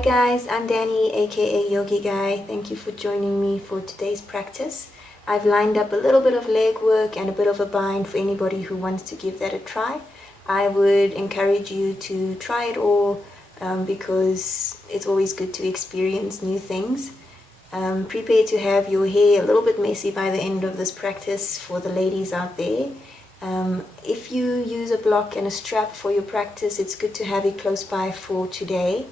Hi guys, I'm Danny, aka Yogi Guy. Thank you for joining me for today's practice. I've lined up a little bit of leg work and a bit of a bind for anybody who wants to give that a try. I would encourage you to try it all because it's always good to experience new things. Prepare to have your hair a little bit messy by the end of this practice for the ladies out there. If you use a block and a strap for your practice, it's good to have it close by for today.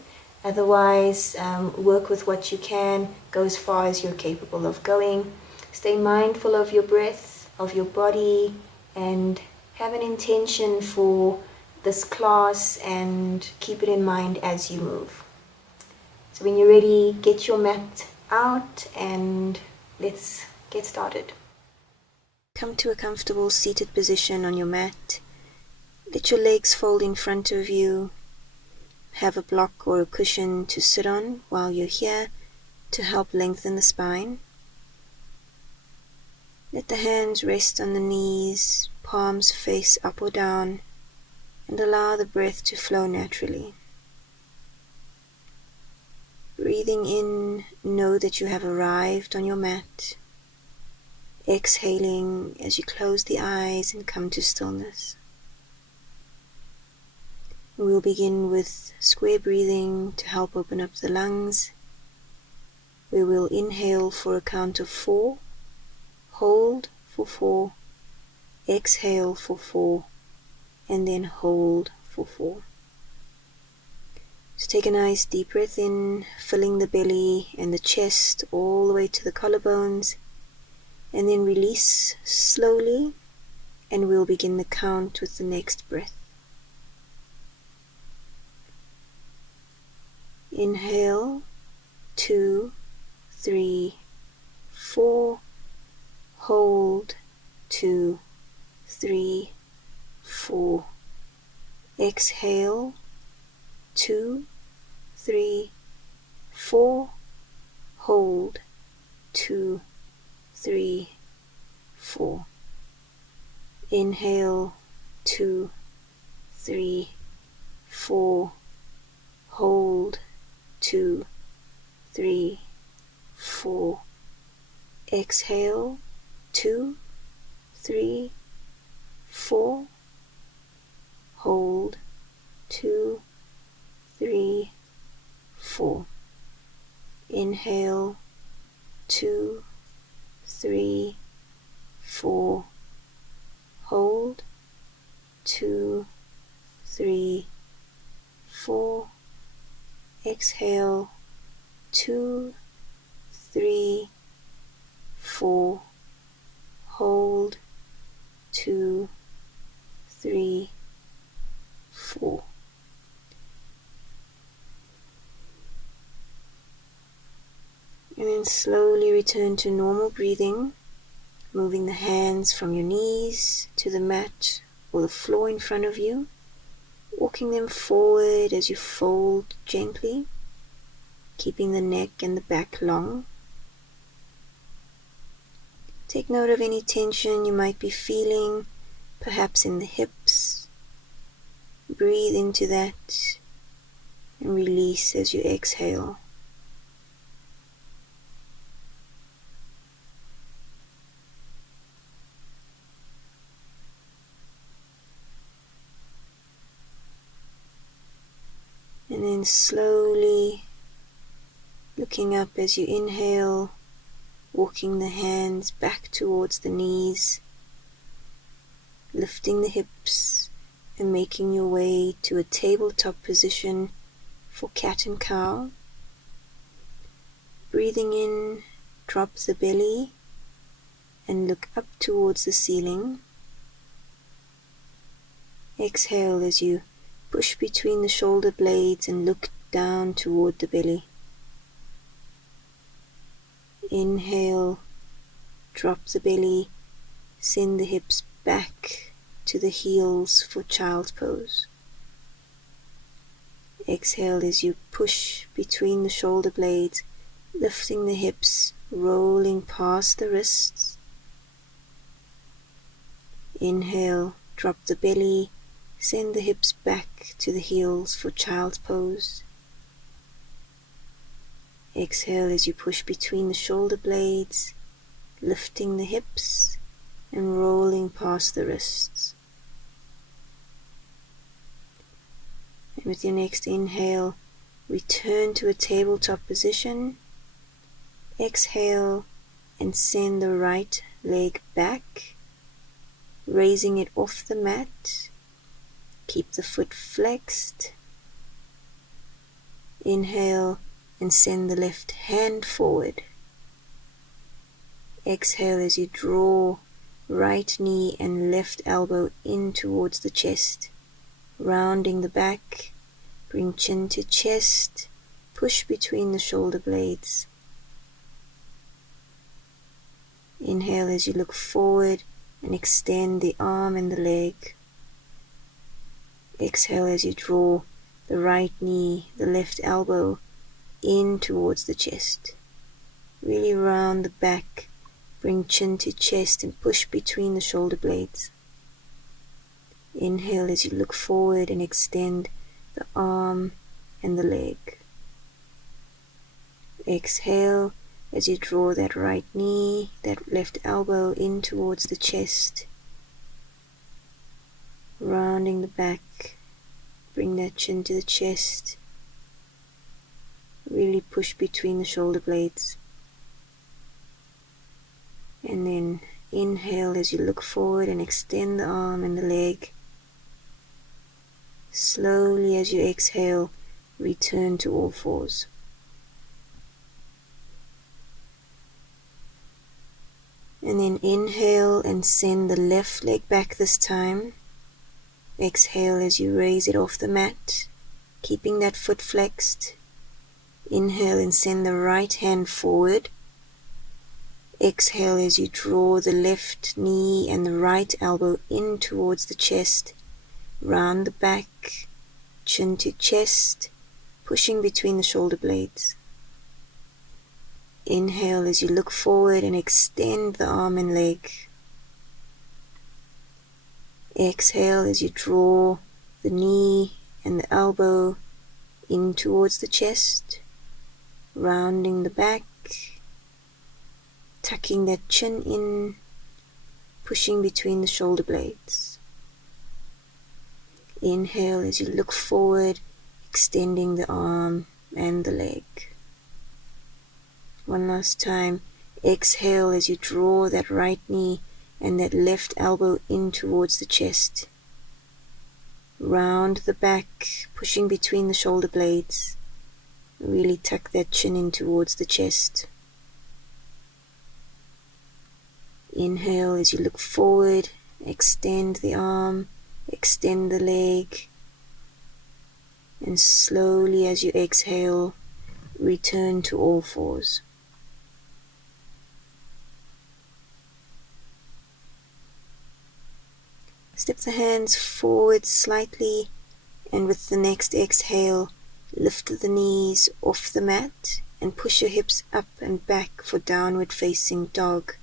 Otherwise, work with what you can, go as far as you're capable of going. Stay mindful of your breath, of your body, and have an intention for this class and keep it in mind as you move. So when you're ready, get your mat out and let's get started. Come to a comfortable seated position on your mat. Let your legs fold in front of you. Have a block or a cushion to sit on while you're here to help lengthen the spine. Let the hands rest on the knees, palms face up or down, and allow the breath to flow naturally. Breathing in, know that you have arrived on your mat. Exhaling as you close the eyes and come to stillness. We'll begin with square breathing to help open up the lungs. We will inhale for a count of 4, hold for 4, exhale for 4, and then hold for 4. So take a nice deep breath in, filling the belly and the chest all the way to the collarbones, and then release slowly, and we'll begin the count with the next breath. Inhale, 2, 3, 4, hold, 2, 3, 4, exhale, 2, 3, 4, hold, 2, 3, 4. Inhale, 2, 3, 4, hold, 2, 3, 4. Exhale, 2, 3, 4. Hold, 2, 3, 4. Inhale, 2, 3, 4. Hold, 2, 3, 4. Exhale, 2, 3, 4. Hold, 2, 3, 4. And then slowly return to normal breathing, moving the hands from your knees to the mat or the floor in front of you. Walking them forward as you fold gently, keeping the neck and the back long. Take note of any tension you might be feeling, perhaps in the hips. Breathe into that and release as you exhale. And then slowly looking up as you inhale, walking the hands back towards the knees, lifting the hips and making your way to a tabletop position for cat and cow. Breathing in, drop the belly and look up towards the ceiling. Exhale as you push between the shoulder blades and look down toward the belly. Inhale, drop the belly, send the hips back to the heels for child's pose. Exhale as you push between the shoulder blades, lifting the hips, rolling past the wrists. Inhale, drop the belly, send the hips back to the heels for child's pose. Exhale as you push between the shoulder blades, lifting the hips and rolling past the wrists. And with your next inhale, return to a tabletop position. Exhale and send the right leg back, raising it off the mat. Keep the foot flexed. Inhale and send the left hand forward. Exhale as you draw right knee and left elbow in towards the chest, rounding the back. Bring chin to chest, push between the shoulder blades. Inhale as you look forward and extend the arm and the leg. Exhale as you draw the right knee, the left elbow in towards the chest. Really round the back, bring chin to chest and push between the shoulder blades. Inhale as you look forward and extend the arm and the leg. Exhale as you draw that right knee, that left elbow in towards the chest. Rounding the back, bring that chin to the chest. Really push between the shoulder blades. And then inhale as you look forward and extend the arm and the leg. Slowly as you exhale, return to all fours. And then inhale and send the left leg back this time. Exhale as you raise it off the mat, keeping that foot flexed. Inhale and send the right hand forward. Exhale as you draw the left knee and the right elbow in towards the chest. Round the back, chin to chest, pushing between the shoulder blades. Inhale as you look forward and extend the arm and leg. Exhale as you draw the knee and the elbow in towards the chest, rounding the back, tucking that chin in, pushing between the shoulder blades. Inhale as you look forward, extending the arm and the leg. One last time. Exhale as you draw that right knee and that left elbow in towards the chest. Round the back, pushing between the shoulder blades. Really tuck that chin in towards the chest. Inhale as you look forward, extend the arm, extend the leg, and slowly as you exhale, return to all fours. Step the hands forward slightly, and with the next exhale, lift the knees off the mat and push your hips up and back for downward facing dog.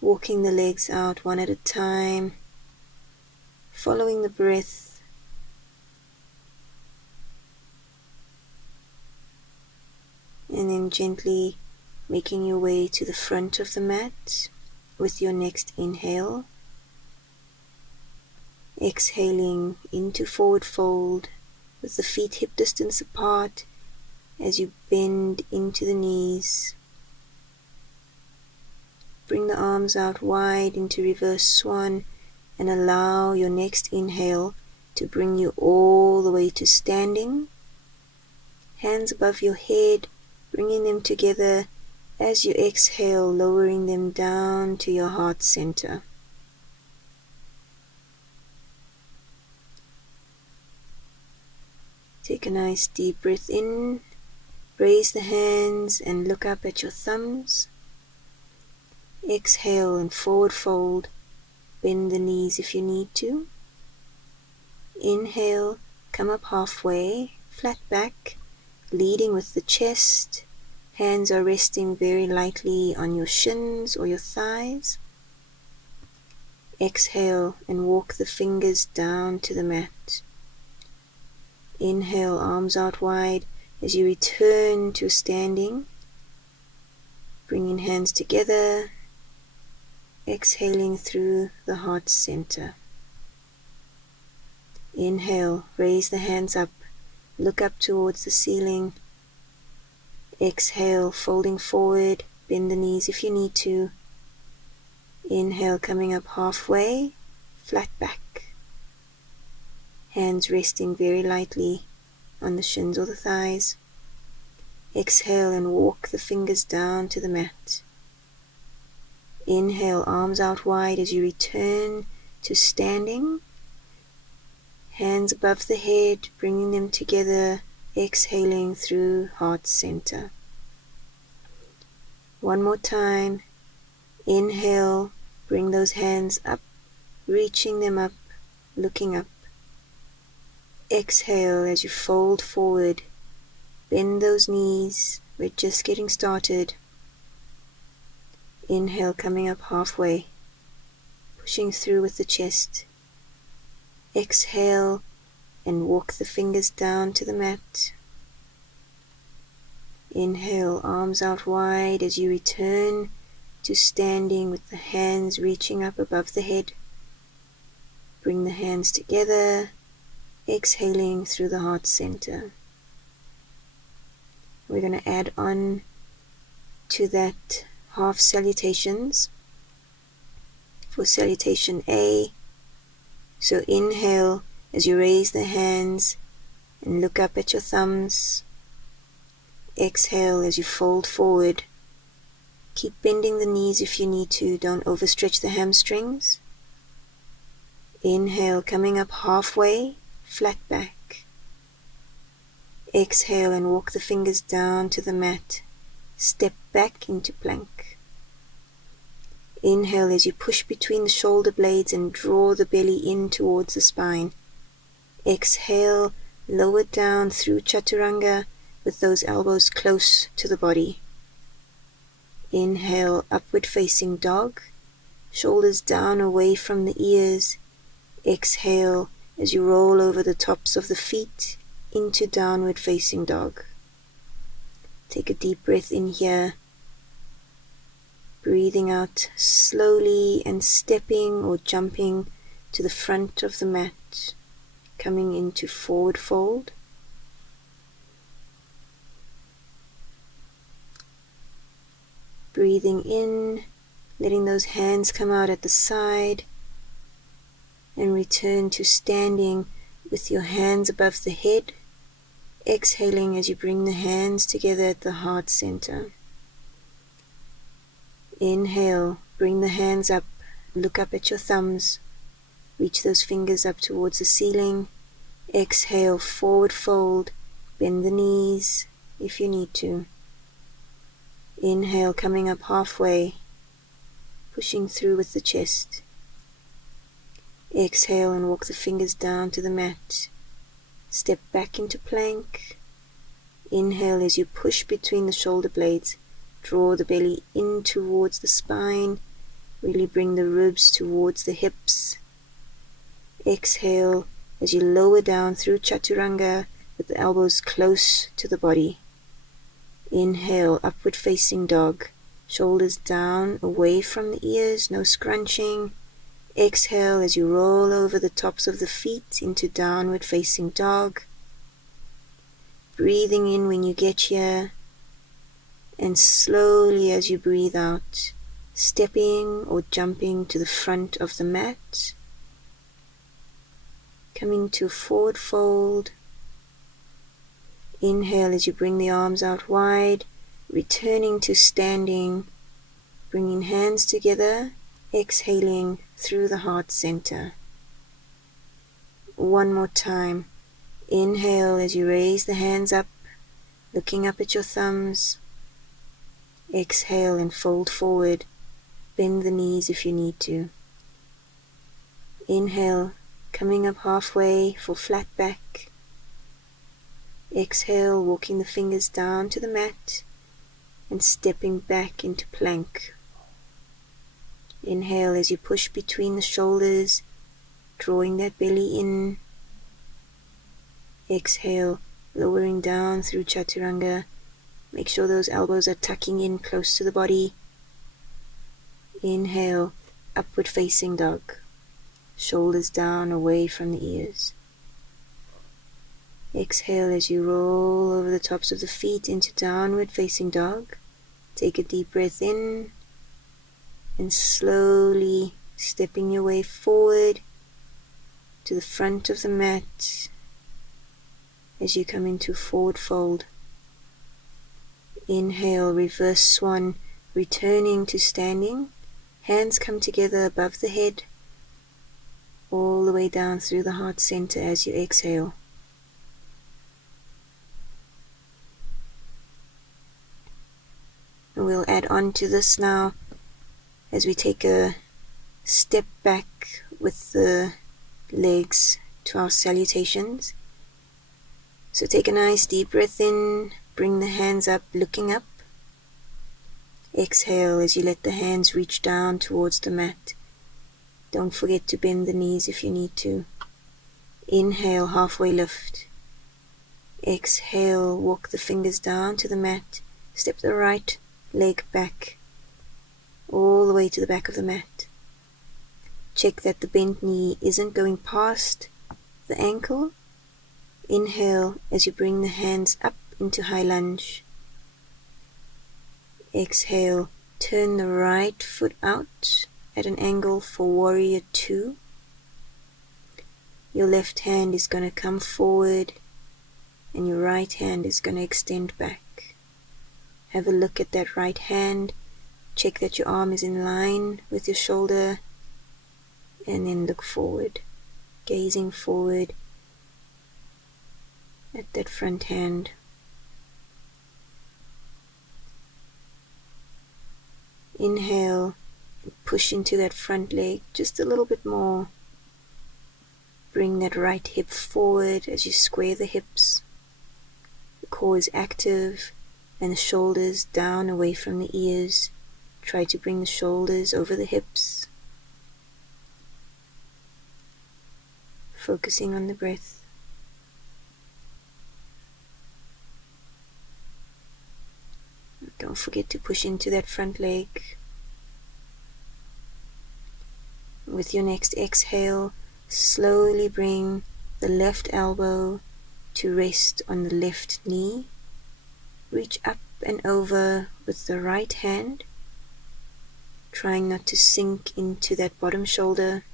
Walking the legs out one at a time, following the breath. And then gently making your way to the front of the mat with your next inhale. Exhaling into forward fold with the feet hip distance apart as you bend into the knees. Bring the arms out wide into reverse swan and allow your next inhale to bring you all the way to standing. Hands above your head, bringing them together as you exhale, lowering them down to your heart center. Take a nice deep breath in, raise the hands and look up at your thumbs. Exhale and forward fold, bend the knees if you need to. Inhale, come up halfway, flat back, leading with the chest. Hands are resting very lightly on your shins or your thighs. Exhale and walk the fingers down to the mat. Inhale, arms out wide as you return to standing. Bringing hands together, exhaling through the heart center. Inhale, raise the hands up, look up towards the ceiling. Exhale, folding forward, bend the knees if you need to. Inhale, coming up halfway, flat back. Hands resting very lightly on the shins or the thighs. Exhale and walk the fingers down to the mat. Inhale, arms out wide as you return to standing. Hands above the head, bringing them together, exhaling through heart center. One more time. Inhale, bring those hands up, reaching them up, looking up. Exhale as you fold forward, bend those knees, we're just getting started. Inhale, coming up halfway, pushing through with the chest. Exhale and walk the fingers down to the mat. Inhale, arms out wide as you return to standing with the hands reaching up above the head. Bring the hands together, exhaling through the heart center. We're going to add on to that half salutations. For salutation A, so inhale as you raise the hands and look up at your thumbs. Exhale as you fold forward. Keep bending the knees if you need to, don't overstretch the hamstrings. Inhale, coming up halfway, flat back. Exhale and walk the fingers down to the mat. Step back into plank. Inhale as you push between the shoulder blades and draw the belly in towards the spine. Exhale, lower down through chaturanga with those elbows close to the body. Inhale, upward facing dog, shoulders down away from the ears. Exhale as you roll over the tops of the feet into downward facing dog. Take a deep breath in here, breathing out slowly and stepping or jumping to the front of the mat, coming into forward fold. Breathing in, letting those hands come out at the side, and return to standing with your hands above the head, exhaling as you bring the hands together at the heart center. Inhale, bring the hands up, look up at your thumbs, reach those fingers up towards the ceiling. Exhale, forward fold, bend the knees if you need to. Inhale, coming up halfway, pushing through with the chest. Exhale and walk the fingers down to the mat. Step back into plank. Inhale as you push between the shoulder blades. Draw the belly in towards the spine. Really bring the ribs towards the hips. Exhale as you lower down through chaturanga with the elbows close to the body. Inhale, upward facing dog. Shoulders down, away from the ears, no scrunching. Exhale as you roll over the tops of the feet into downward facing dog. Breathing in when you get here, and slowly as you breathe out, stepping or jumping to the front of the mat, coming to forward fold. Inhale as you bring the arms out wide, returning to standing, bringing hands together, exhaling through the heart center. One more time. Inhale as you raise the hands up, looking up at your thumbs. Exhale and fold forward. Bend the knees if you need to. Inhale, coming up halfway for flat back. Exhale, walking the fingers down to the mat and stepping back into plank. Inhale as you push between the shoulders, drawing that belly in. Exhale, lowering down through Chaturanga. Make sure those elbows are tucking in close to the body. Inhale, upward facing dog. Shoulders down, away from the ears. Exhale as you roll over the tops of the feet into downward facing dog. Take a deep breath in and slowly stepping your way forward to the front of the mat as you come into forward fold. Inhale, reverse swan, returning to standing. Hands come together above the head, all the way down through the heart center as you exhale. And we'll add on to this now as we take a step back with the legs to our salutations. So take a nice deep breath in, bring the hands up, looking up. Exhale as you let the hands reach down towards the mat. Don't forget to bend the knees if you need to. Inhale, halfway lift. Exhale, walk the fingers down to the mat. Step the right leg back, all the way to the back of the mat. Check that the bent knee isn't going past the ankle. Inhale as you bring the hands up into high lunge. Exhale, turn the right foot out at an angle for warrior 2. Your left hand is going to come forward and your right hand is going to extend back. Have a look at that right hand. Check that your arm is in line with your shoulder, and then look forward, gazing forward at that front hand. Inhale and push into that front leg just a little bit more. Bring that right hip forward as you square the hips. The core is active and the shoulders down away from the ears. Try to bring the shoulders over the hips. Focusing on the breath. Don't forget to push into that front leg. With your next exhale, slowly bring the left elbow to rest on the left knee. Reach up and over with the right hand, trying not to sink into that bottom shoulder.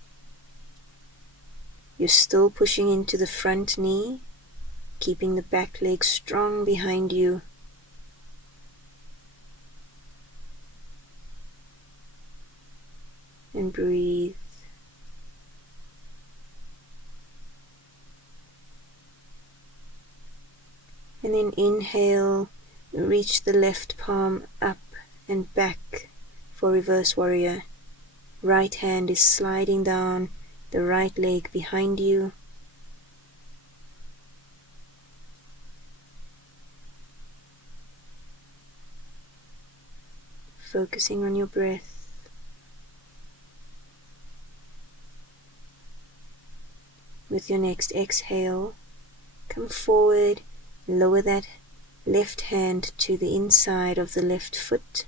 You're still pushing into the front knee, keeping the back leg strong behind you. And breathe. And then inhale, reach the left palm up and back for reverse warrior. Right hand is sliding down the right leg behind you. Focusing on your breath. With your next exhale, come forward, lower that left hand to the inside of the left foot.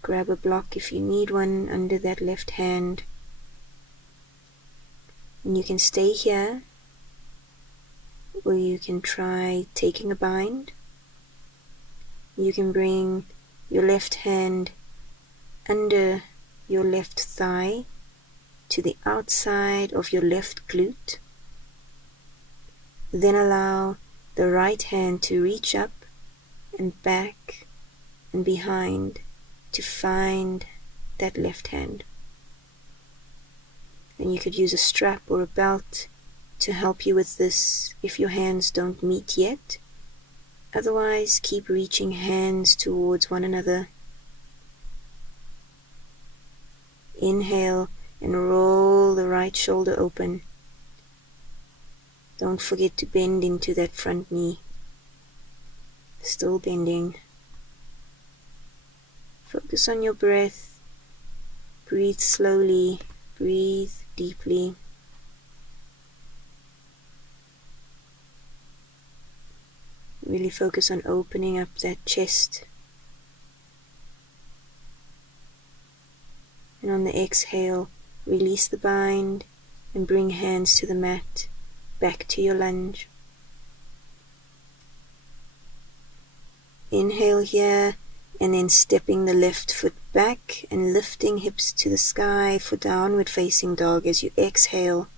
Grab a block if you need one under that left hand. And you can stay here, or you can try taking a bind. You can bring your left hand under your left thigh to the outside of your left glute. Then allow the right hand to reach up and back and behind to find that left hand. And you could use a strap or a belt to help you with this if your hands don't meet yet. Otherwise, keep reaching hands towards one another. Inhale and roll the right shoulder open. Don't forget to bend into that front knee. Still bending. Focus on your breath. Breathe slowly. Breathe deeply. Really focus on opening up that chest. And on the exhale, release the bind and bring hands to the mat, back to your lunge. Inhale here, and then stepping the left foot back and lifting hips to the sky for downward facing dog as you exhale.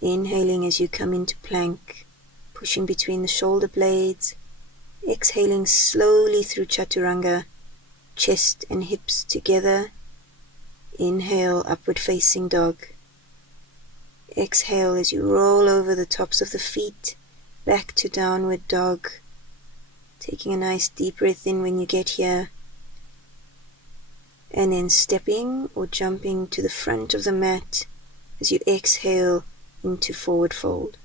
Inhaling as you come into plank, pushing between the shoulder blades. Exhaling slowly through chaturanga, chest and hips together. Inhale, upward facing dog. Exhale as you roll over the tops of the feet, back to downward dog. Taking a nice deep breath in when you get here. And then stepping or jumping to the front of the mat as you exhale into forward fold.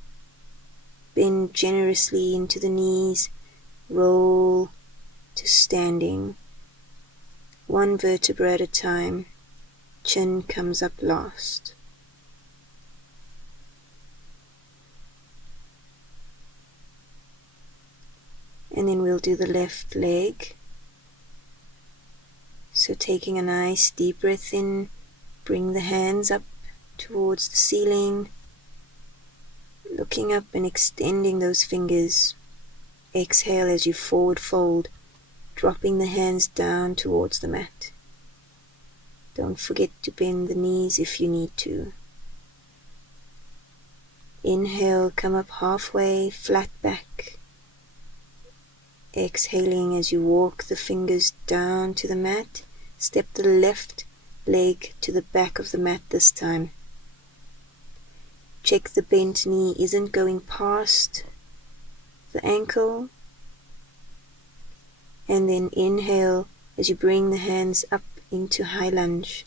Bend generously into the knees, roll to standing. One vertebra at a time. Chin comes up last. And then we'll do the left leg. So taking a nice deep breath in, bring the hands up towards the ceiling, looking up and extending those fingers. Exhale as you forward fold, dropping the hands down towards the mat. Don't forget to bend the knees if you need to. Inhale, come up halfway, flat back. Exhaling as you walk the fingers down to the mat. Step the left leg to the back of the mat this time. Check the bent knee isn't going past the ankle. And then inhale as you bring the hands up into high lunge.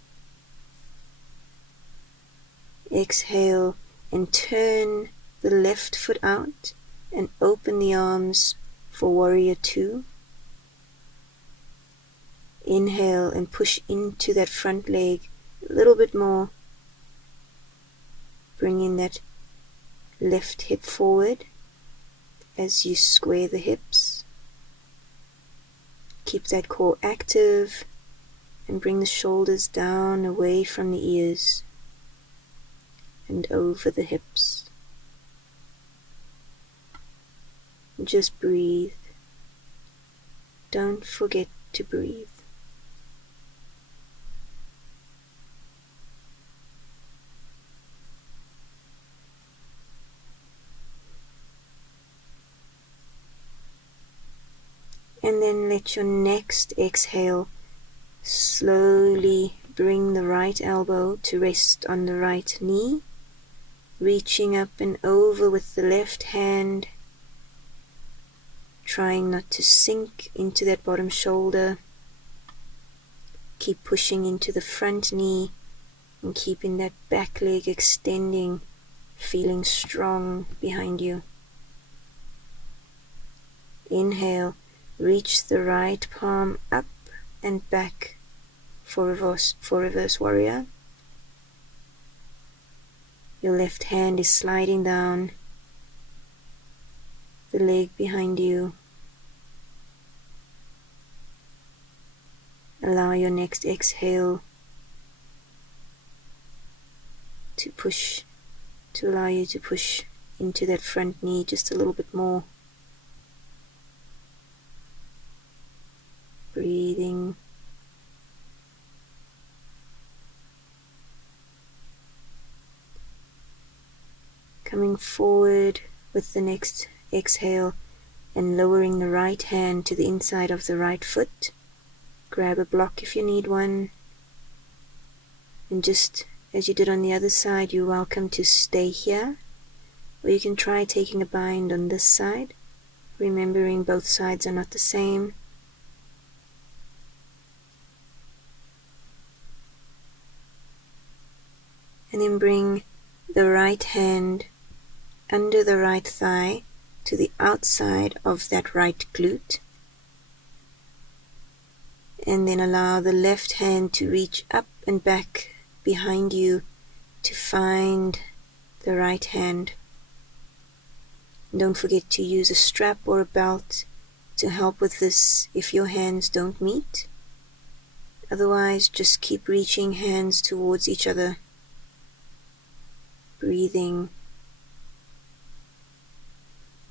Exhale and turn the left foot out and open the arms for warrior two. Inhale and push into that front leg a little bit more. Bringing that left hip forward as you square the hips. Keep that core active and bring the shoulders down away from the ears and over the hips. Just breathe. Don't forget to breathe. And then let your next exhale slowly bring the right elbow to rest on the right knee, reaching up and over with the left hand, trying not to sink into that bottom shoulder. Keep pushing into the front knee and keeping that back leg extending, feeling strong behind you. Inhale, reach the right palm up and back for reverse warrior. Your left hand is sliding down the leg behind you. Allow your next exhale to allow you to push into that front knee just a little bit more. Breathing. Coming forward with the next exhale and lowering the right hand to the inside of the right foot. Grab a block if you need one. And just as you did on the other side, you're welcome to stay here. Or you can try taking a bind on this side, remembering both sides are not the same. And then bring the right hand under the right thigh to the outside of that right glute. And then allow the left hand to reach up and back behind you to find the right hand. And don't forget to use a strap or a belt to help with this if your hands don't meet. Otherwise, just keep reaching hands towards each other. Breathing.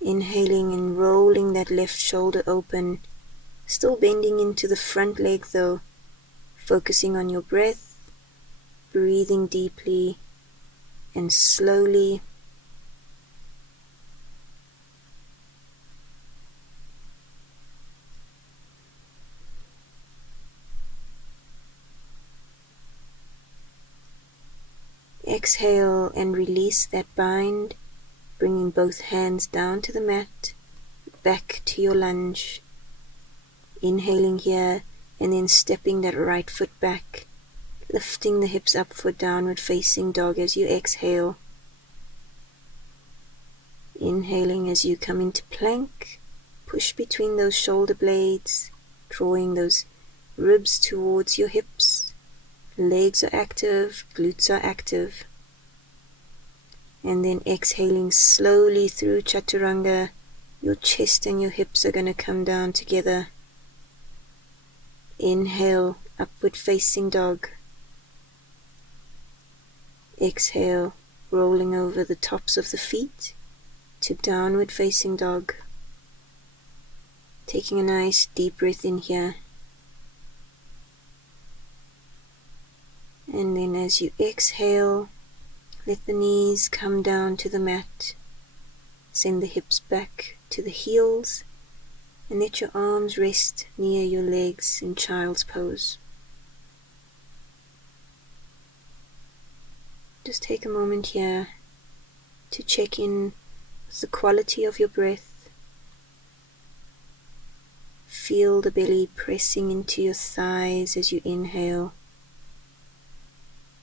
Inhaling and rolling that left shoulder open. Still bending into the front leg though. Focusing on your breath. Breathing deeply and slowly. Exhale and release that bind, bringing both hands down to the mat, back to your lunge. Inhaling here and then stepping that right foot back, lifting the hips up for downward facing dog as you exhale. Inhaling as you come into plank, push between those shoulder blades, drawing those ribs towards your hips. Legs are active, glutes are active. And then exhaling slowly through chaturanga, your chest and your hips are going to come down together. Inhale, upward facing dog. Exhale, rolling over the tops of the feet to downward facing dog. Taking a nice deep breath in here. And then as you exhale, let the knees come down to the mat. Send the hips back to the heels and let your arms rest near your legs in child's pose. Just take a moment here to check in with the quality of your breath. Feel the belly pressing into your thighs as you inhale.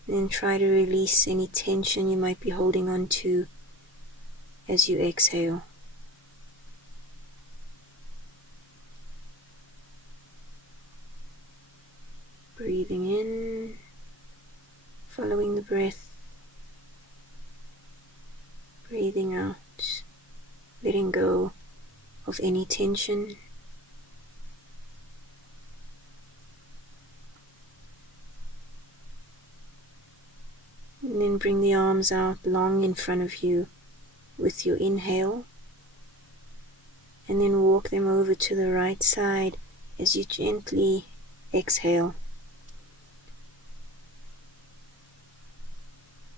Then try to release any tension you might be holding on to as you exhale. Breathing in, following the breath. Breathing out, letting go of any tension. And then bring the arms out long in front of you with your inhale. And then walk them over to the right side as you gently exhale.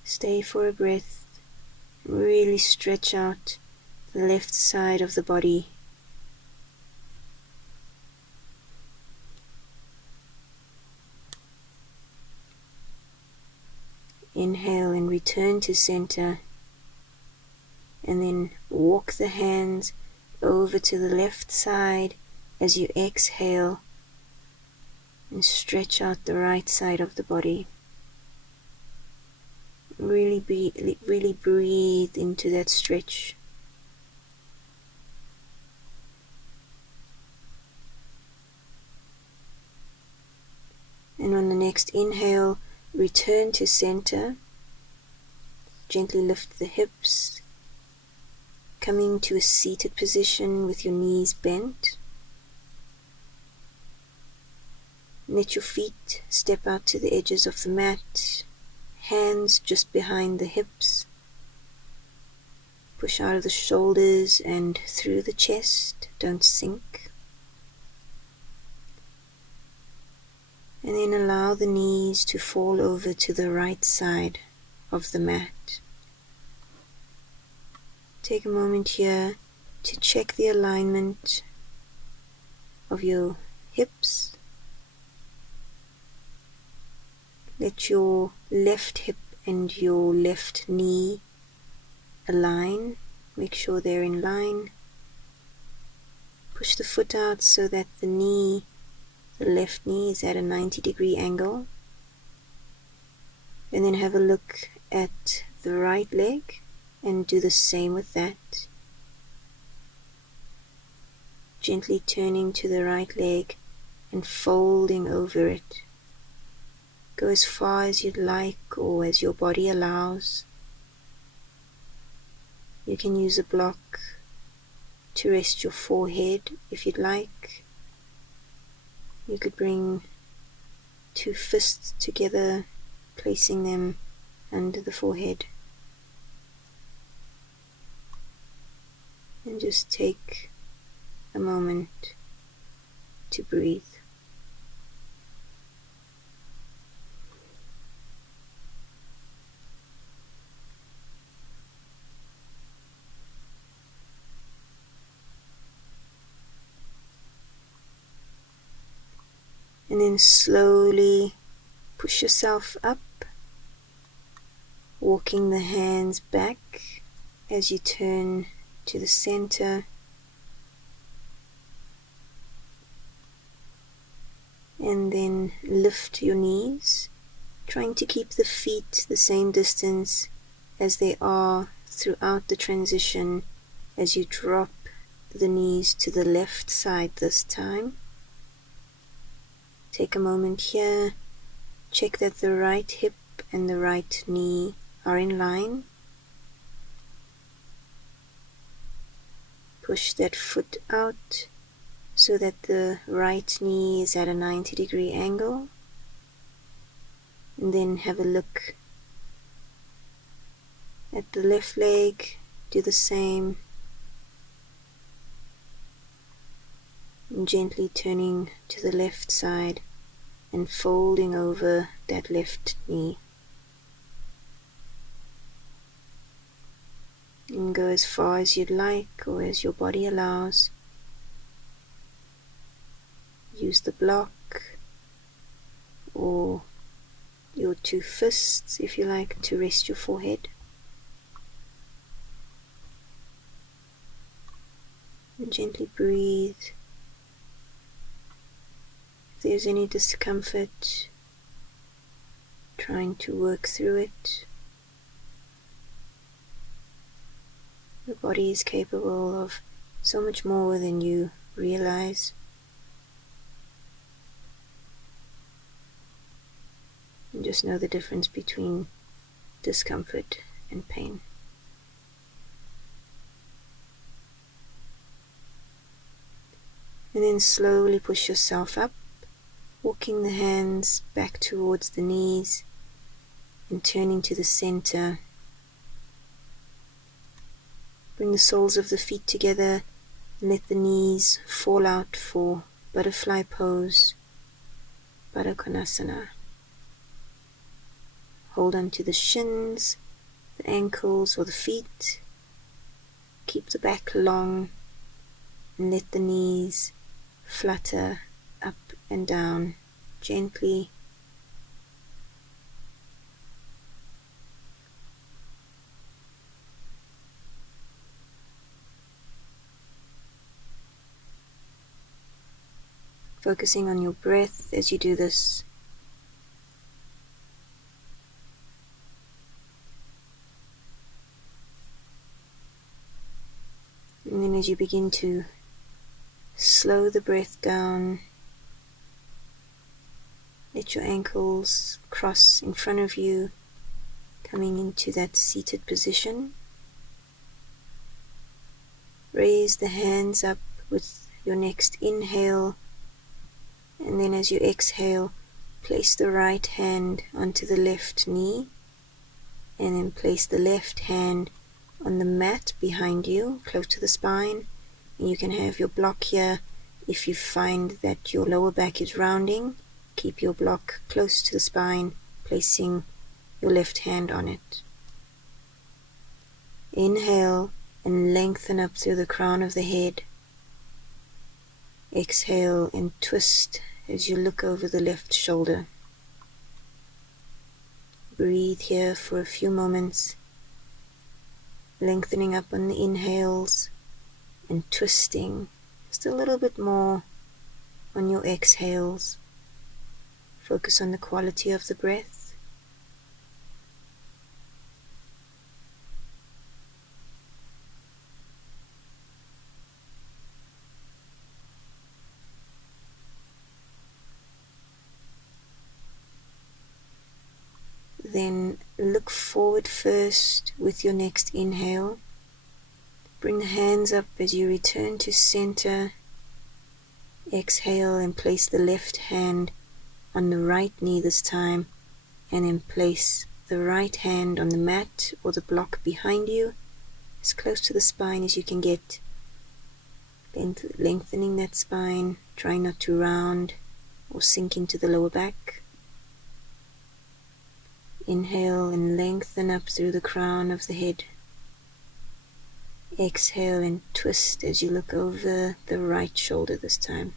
Stay for a breath. Really stretch out the left side of the body. Inhale and return to center. And then walk the hands over to the left side as you exhale and stretch out the right side of the body. Really breathe into that stretch. And on the next inhale, return to center. Gently lift the hips, coming to a seated position with your knees bent. Let your feet step out to the edges of the mat. Hands just behind the hips. Push out of the shoulders and through the chest. Don't sink. And then allow the knees to fall over to the right side of the mat. Take a moment here to check the alignment of your hips. Let your left hip and your left knee align. Make sure they're in line. Push the foot out so that the left knee is at a 90-degree angle. And then have a look at the right leg and do the same with that. Gently turning to the right leg and folding over it. Go as far as you'd like or as your body allows. You can use a block to rest your forehead if you'd like. You could bring 2 fists together, placing them under the forehead. And just take a moment to breathe. And then slowly push yourself up, walking the hands back as you turn to the center. And then lift your knees, trying to keep the feet the same distance as they are throughout the transition as you drop the knees to the left side this time. Take a moment here, check that the right hip and the right knee are in line. Push that foot out so that the right knee is at a 90-degree angle. And then have a look at the left leg, do the same. And gently turning to the left side and folding over that left knee. And go as far as you'd like or as your body allows. Use the block or your 2 fists if you like to rest your forehead. And gently breathe. If there's any discomfort, trying to work through it. The body is capable of so much more than you realize. And just know the difference between discomfort and pain. And then slowly push yourself up, walking the hands back towards the knees and turning to the center. Bring the soles of the feet together and let the knees fall out for butterfly pose, Baddha Konasana. Hold on to the shins, the ankles or the feet. Keep the back long and let the knees flutter up and down gently. Focusing on your breath as you do this. And then as you begin to slow the breath down, let your ankles cross in front of you, coming into that seated position. Raise the hands up with your next inhale, and then as you exhale, place the right hand onto the left knee, and then place the left hand on the mat behind you, close to the spine. And you can have your block here. If you find that your lower back is rounding, keep your block close to the spine, placing your left hand on it. Inhale and lengthen up through the crown of the head. Exhale and twist as you look over the left shoulder. Breathe here for a few moments, lengthening up on the inhales and twisting just a little bit more on your exhales. Focus on the quality of the breath. Then look forward first with your next inhale, Bring the hands up as you return to center. Exhale and place the left hand on the right knee this time, and then place the right hand on the mat or the block behind you, as close to the spine as you can get. Lengthening that spine, try not to round or sink into the lower back. Inhale and lengthen up through the crown of the head. Exhale and twist as you look over the right shoulder this time.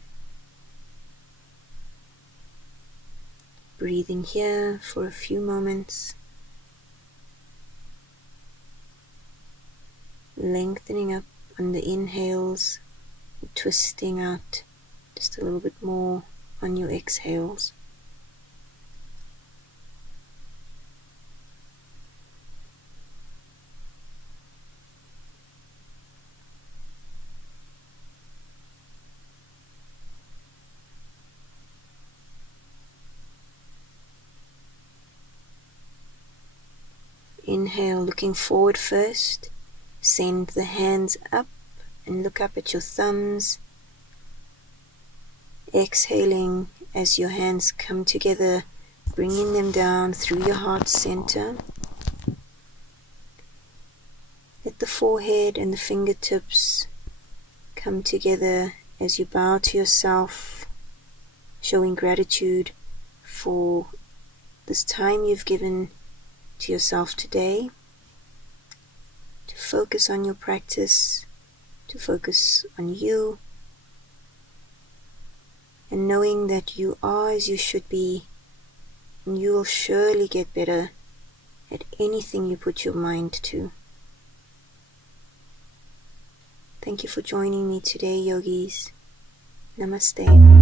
Breathing here for a few moments. Lengthening up on the inhales, twisting out just a little bit more on your exhales. Inhale, looking forward first. Send the hands up and look up at your thumbs. Exhaling as your hands come together, bringing them down through your heart center. Let the forehead and the fingertips come together as you bow to yourself, showing gratitude for this time you've given to yourself today, to focus on your practice, to focus on you, and knowing that you are as you should be, and you will surely get better at anything you put your mind to. Thank you for joining me today, yogis. Namaste.